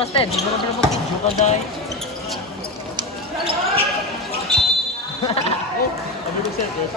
pastel. Hindi mo naman mag-video ka dahil.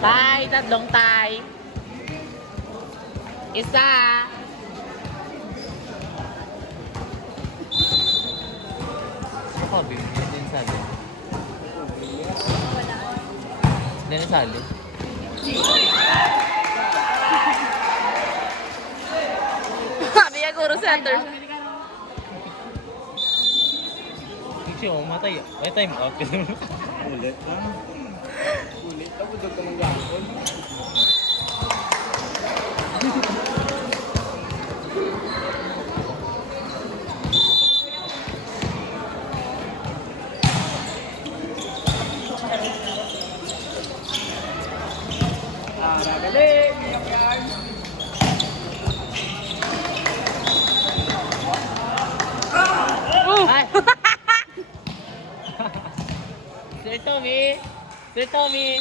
Tay, tatlong tay. Isa. Ako, babe. Hindi na sali. Hindi na sali. Sabi ya Guru Center. Kasi matay. Ay, time out. Ulit na. Ulit na, budog ka ng gapon. Galing! Yan! Ay! Sir Tommy! Sir Tommy!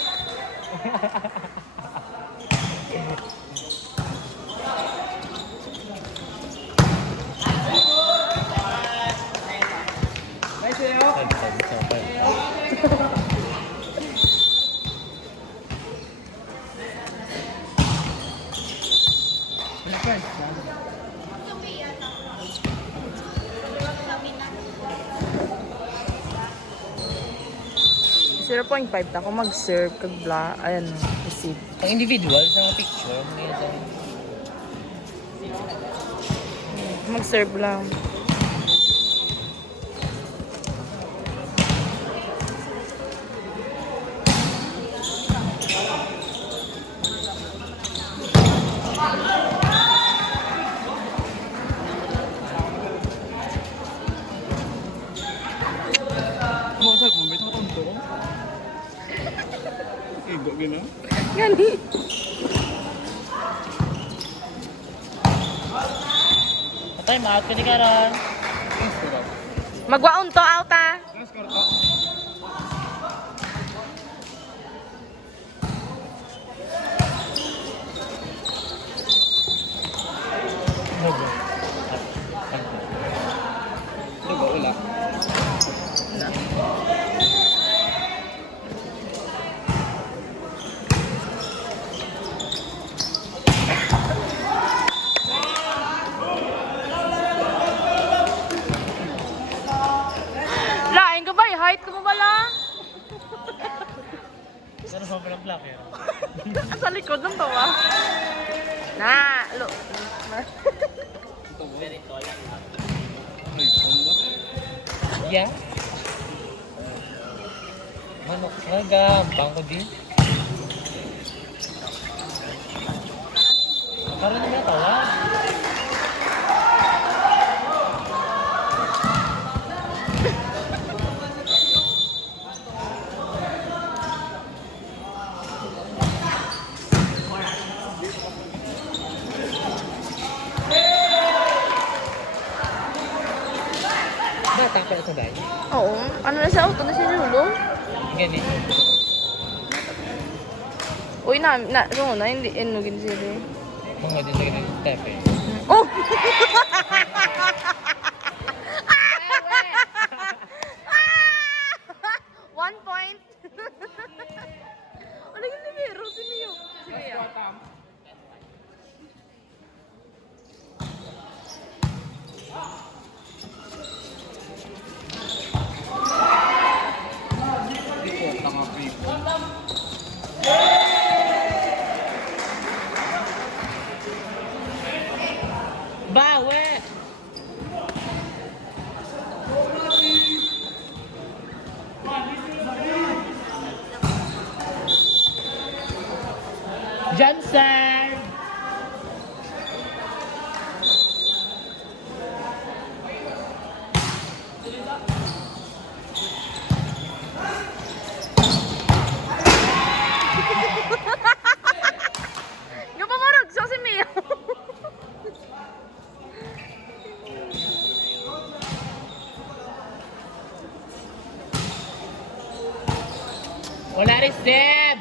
Nice sa'yo! Friends, 0.5 ta ako mag-serve kag bla, ayan, receive. Ang individual sa picture, may ito. Mag-serve lang. Masal kung may tatonto ko. Igo gina. Gani. Time out ka ni Karan. Yes, correct. Magwaon to out ah. Yes, correct. Logo. Diba, wala. Lain ka ba? Height ko mo bala? Ano sa mga black yan? Sa likod ng to ah. Na, lo. Very tall. Ay, pomba. Yeah. Ano? Naga, bangko din. Karoon na tawa. Bata pa ito dahil. Oo, ano na siya? Auto na siya lulo. Ganit. Uy, na, hindi, inugin siya eh. Mga din sa ganit step eh. Oh! One point. Ano yung numero? Sino yun? Sige yan. Iko, tanga pico. Bawe! Johnson! Yung pamarag sa si Mia. Wala rin Seb!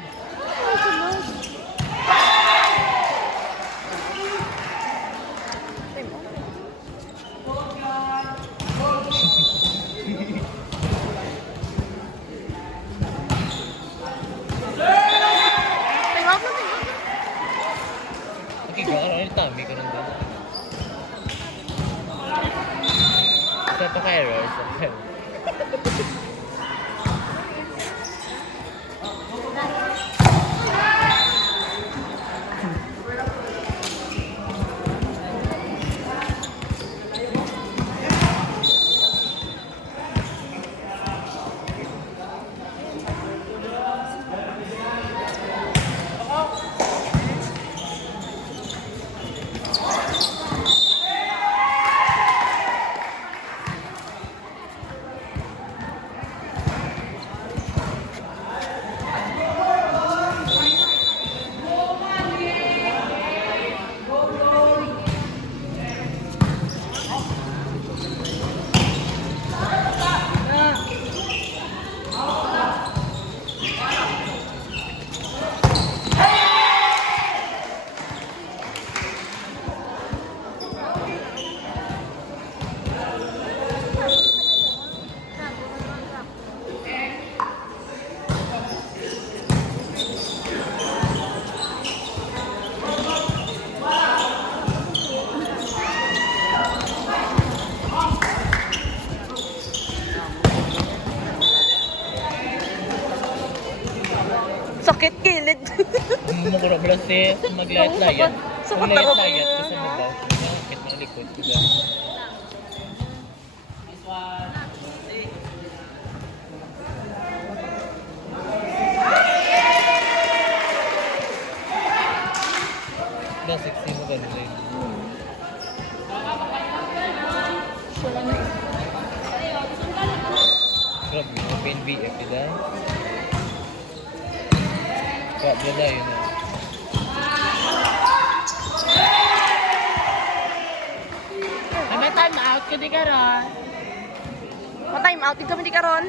errors. Sakit kilid. Mukura ba si maglayat-layat? Sakot na Maglayat-layat ako. kasi mo daw. Sakit ng likod, diba? Diba, sexy mo ganun rin. Grabe, open VF, diba? Kaya dala yun ah. Ay, may time out ka di ka ron. Ma-time out din kami di karon.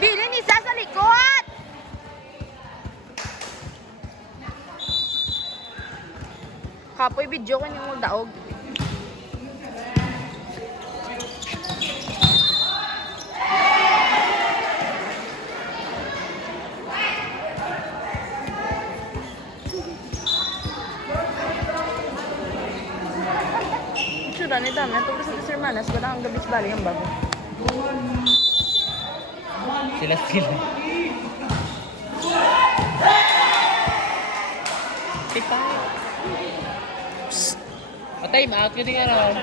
Bilin isa sa likod! Kapoy video ko yung daog. Sudah ni dami. Ito kasi sa hermanas. Wala ang gabi sa bali ang bago. Sila. Tipay. Time out ka di ka ron.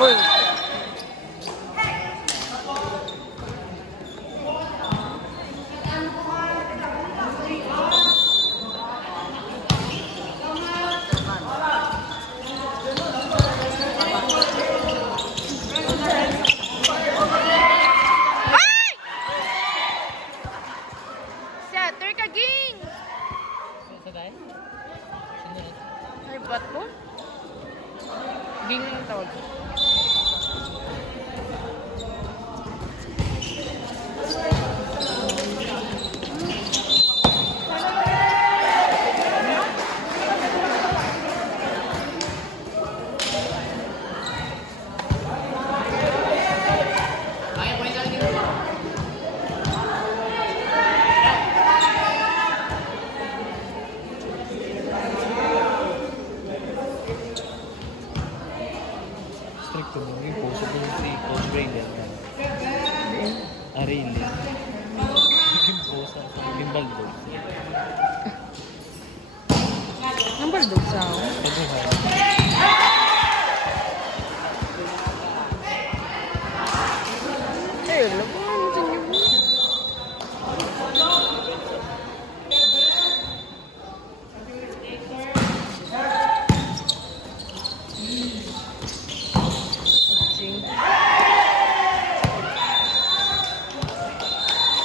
Uy! Setter ka, Ging! Sa tayo? Sino yun? Ay, ba't ko? Ging ang tawag. Strict ko mo yung post ko si Coach Brayden. Arili. Yung post sa gimbal box. Ang baldog sa ako. Paguhan. Ay, labo.